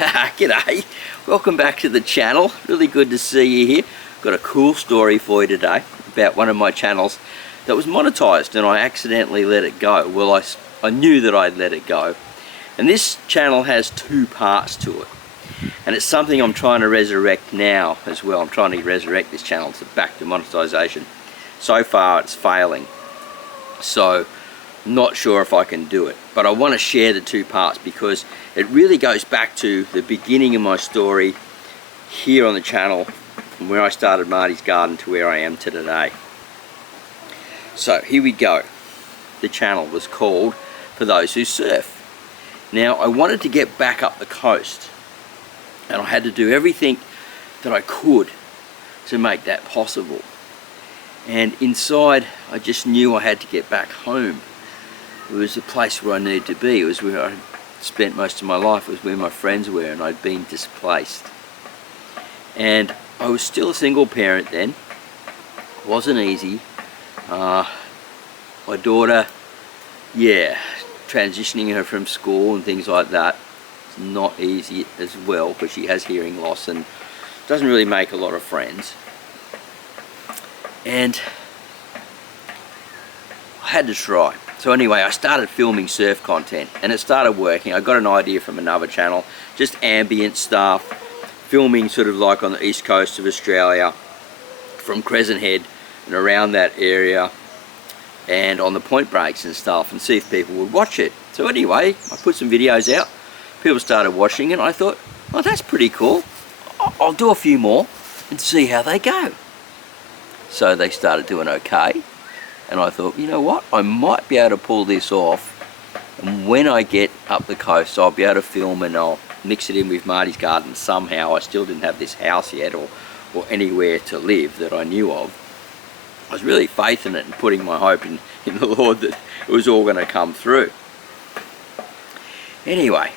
G'day, welcome back to the channel. Really good to see you here. Got a cool story for you today about one of my channels that was monetized and I accidentally let it go. Well, I knew that I'd let it go. And this channel has two parts to it. And it's something I'm trying to resurrect now as well. I'm trying to resurrect this channel back to monetization. So far it's failing. So not sure if I can do it, but I want to share the two parts because it really goes back to the beginning of my story here on the channel, from where I started Martys Garden to where I am to today. So here we go. The channel was called For Those Who Surf. Now I wanted to get back up the coast and I had to do everything that I could to make that possible. And inside I just knew I had to get back home. It was the place where I needed to be. It was where I spent most of my life. It was where my friends were, and I'd been displaced. And I was still a single parent then. It wasn't easy. My daughter, transitioning her from school and things like that, it's not easy as well because she has hearing loss and doesn't really make a lot of friends. And I had to try. So anyway, I started filming surf content and it started working. I got an idea from another channel, just ambient stuff, filming sort of like on the east coast of Australia, from Crescent Head and around that area, and on the point breaks and stuff, and see if people would watch it. So anyway, I put some videos out, people started watching, and I thought, oh, that's pretty cool. I'll do a few more and see how they go. So they started doing okay. And I thought, you know what, I might be able to pull this off, and when I get up the coast I'll be able to film and I'll mix it in with Martys Garden somehow. I still didn't have this house yet or anywhere to live that I knew of. I was really faithing it and putting my hope in the Lord that it was all going to come through. Anyway,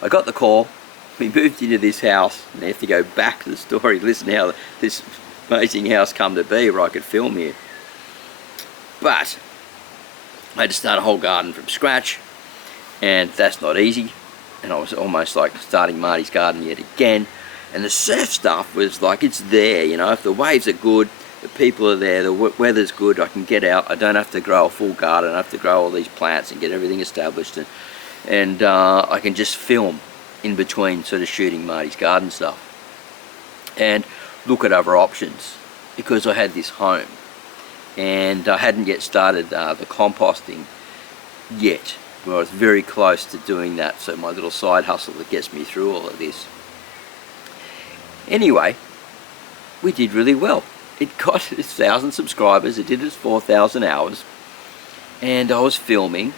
I got the call. We moved into this house, and I have to go back to the story, listen how this amazing house come to be where I could film here. But I had to start a whole garden from scratch, and that's not easy. And I was almost like starting Martys Garden yet again. And the surf stuff was like, it's there, you know, if the waves are good, the people are there, the weather's good, I can get out. I don't have to grow a full garden, I have to grow all these plants and get everything established, and I can just film in between sort of shooting Martys Garden stuff and look at other options, because I had this home and I hadn't yet started the composting yet, but I was very close to doing that. So my little side hustle that gets me through all of this. Anyway, we did really well. It got 1,000 subscribers, it did its 4,000 hours, and I was filming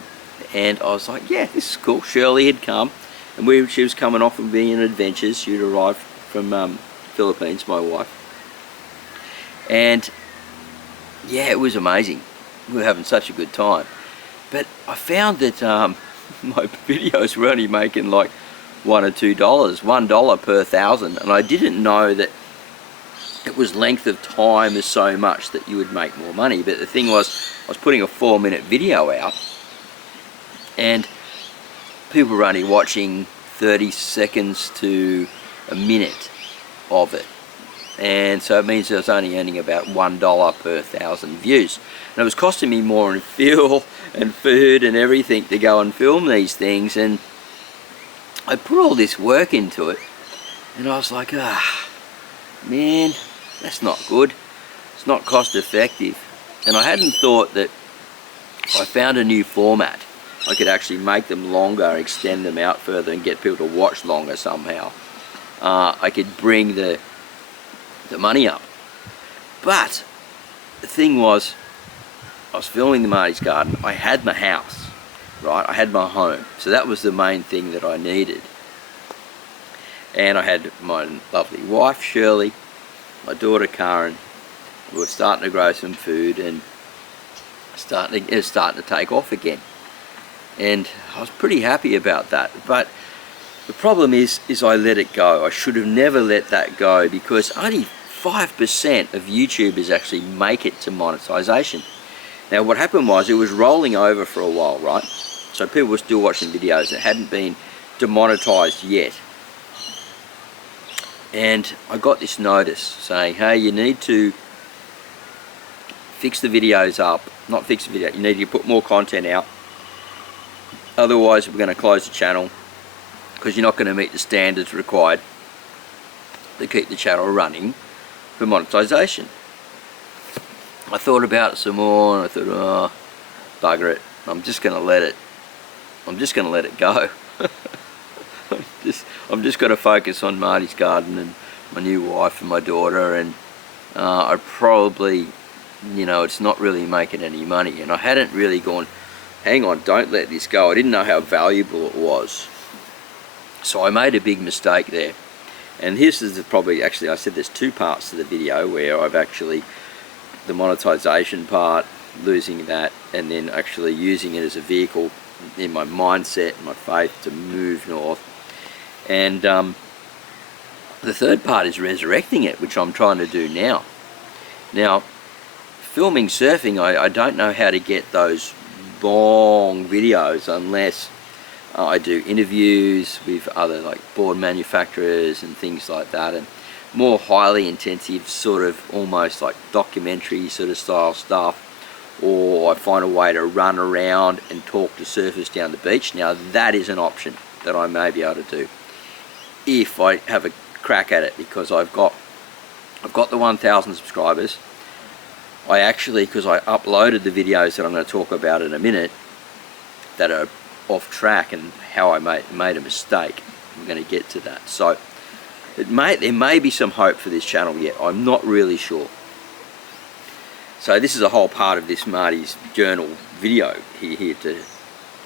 and I was like, yeah, this is cool. Shirley had come, and she was coming off of being adventures. She'd arrived from Philippines, my wife, and yeah, it was amazing. We were having such a good time. But I found that my videos were only making like $1 or $2, $1 per 1,000, and I didn't know that it was length of time is so much that you would make more money. But the thing was, I was putting a 4-minute video out and people were only watching 30 seconds to a minute of it, and so it means I was only earning about $1 per 1,000 views, and it was costing me more in fuel and food and everything to go and film these things. And I put all this work into it and I was like, man, that's not good, it's not cost effective. And I hadn't thought that if I found a new format I could actually make them longer, extend them out further and get people to watch longer somehow. I could bring the money up. But the thing was, I was filming the Martys Garden, I had my house, right? I had my home, so that was the main thing that I needed. And I had my lovely wife Shirley, my daughter Karen. We were starting to grow some food and it was starting to take off again, and I was pretty happy about that. But the problem is I let it go. I should have never let that go, because only 5% of YouTubers actually make it to monetization. Now what happened was, it was rolling over for a while, right? So people were still watching videos that hadn't been demonetized yet. And I got this notice saying, hey, you need to fix the videos up. Not fix the video, you need to put more content out. Otherwise we're going to close the channel because you're not going to meet the standards required to keep the channel running for monetization. I thought about it some more and I thought, oh, bugger it. I'm just going to let it go. I'm just going to focus on Martys Garden and my new wife and my daughter, and I probably, you know, it's not really making any money, and I hadn't really gone, hang on, don't let this go. I didn't know how valuable it was. So I made a big mistake there. And this is probably, actually I said there's two parts to the video where I've actually, the monetization part, losing that, and then actually using it as a vehicle in my mindset and my faith to move north. And the third part is resurrecting it, which I'm trying to do now. Now, filming surfing, I don't know how to get those long videos unless I do interviews with other like board manufacturers and things like that, and more highly intensive sort of almost like documentary sort of style stuff, or I find a way to run around and talk to surfers down the beach. Now that is an option that I may be able to do if I have a crack at it, because I've got the 1,000 subscribers. I actually, because I uploaded the videos that I'm going to talk about in a minute that are off track and how I made a mistake. I'm going to get to that. So there may be some hope for this channel yet. I'm not really sure. So this is a whole part of this Martys journal video here to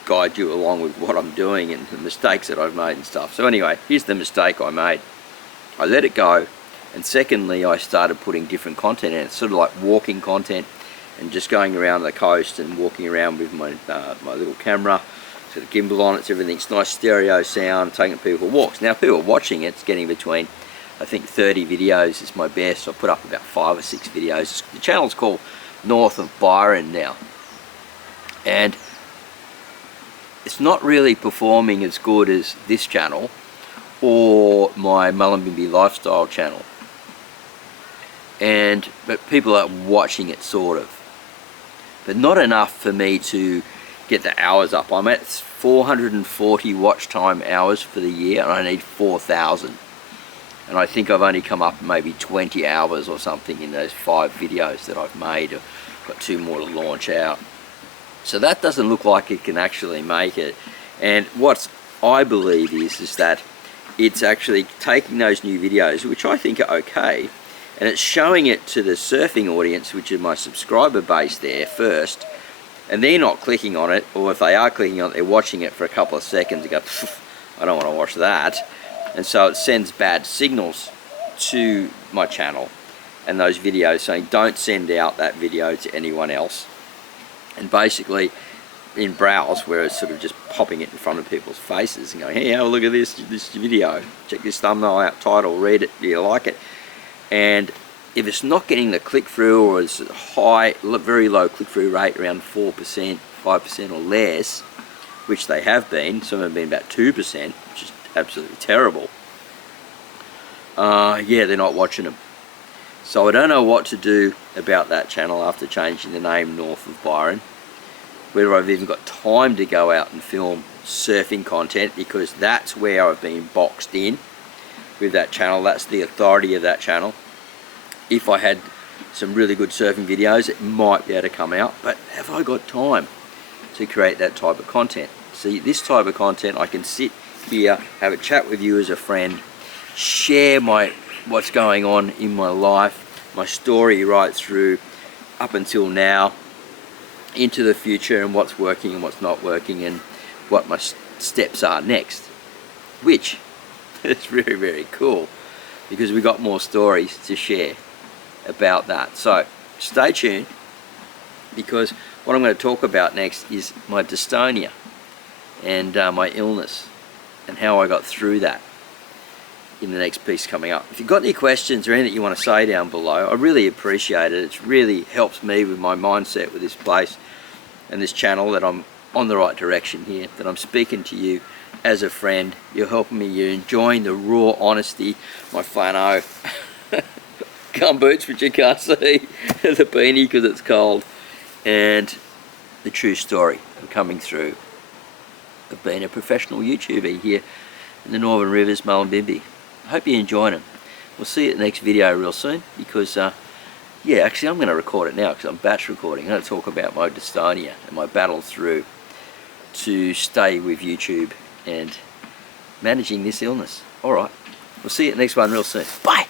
guide you along with what I'm doing and the mistakes that I've made and stuff. So anyway, here's the mistake I made. I let it go, and secondly I started putting different content in. It's sort of like walking content and just going around the coast and walking around with my my little camera. It's got a gimbal on it, it's everything. It's nice stereo sound, taking people for walks. Now people watching it, it's getting between, I think 30 videos is my best. I put up about 5 or 6 videos. The channel's called North of Byron now. And it's not really performing as good as this channel or my Mullumbimby lifestyle channel. But people are watching it sort of. But not enough for me to get the hours up. I'm at 440 watch time hours for the year and I need 4,000. And I think I've only come up maybe 20 hours or something in those 5 videos that I've made. I've got 2 more to launch out. So that doesn't look like it can actually make it. And what I believe is that it's actually taking those new videos, which I think are okay, and it's showing it to the surfing audience, which is my subscriber base there first, and they're not clicking on it, or if they are clicking on it, they're watching it for a couple of seconds and go, I don't want to watch that. And so it sends bad signals to my channel and those videos saying don't send out that video to anyone else. And basically in browse, where it's sort of just popping it in front of people's faces and going, hey, have a look at this video, check this thumbnail out, title, read it, do you like it? And if it's not getting the click-through, or it's high, very low click-through rate, around 4%, 5% or less, which they have been, some have been about 2%, which is absolutely terrible, yeah, they're not watching them. So I don't know what to do about that channel after changing the name North of Byron, whether I've even got time to go out and film surfing content, because that's where I've been boxed in with that channel. That's the authority of that channel. If I had some really good surfing videos, it might be able to come out, but have I got time to create that type of content? See, this type of content, I can sit here, have a chat with you as a friend, share what's going on in my life, my story right through up until now, into the future, and what's working and what's not working, and what my steps are next, which is very, very cool, because we got more stories to share about that. So stay tuned, because what I'm going to talk about next is my dystonia and my illness and how I got through that in the next piece coming up. If you've got any questions or anything you want to say down below, I really appreciate it. It really helps me with my mindset with this place and this channel, that I'm on the right direction here, that I'm speaking to you as a friend. You're helping me. You're enjoying the raw honesty. My flannel gum boots, which you can't see, the beanie because it's cold, and the true story of coming through, of being a professional YouTuber here in the Northern Rivers, Mullumbimby. I hope you're enjoying them. We'll see you at the next video real soon, because yeah, actually I'm going to record it now because I'm batch recording. I'm going to talk about my dystonia and my battle through to stay with YouTube and managing this illness. Alright, we'll see you at the next one real soon. Bye!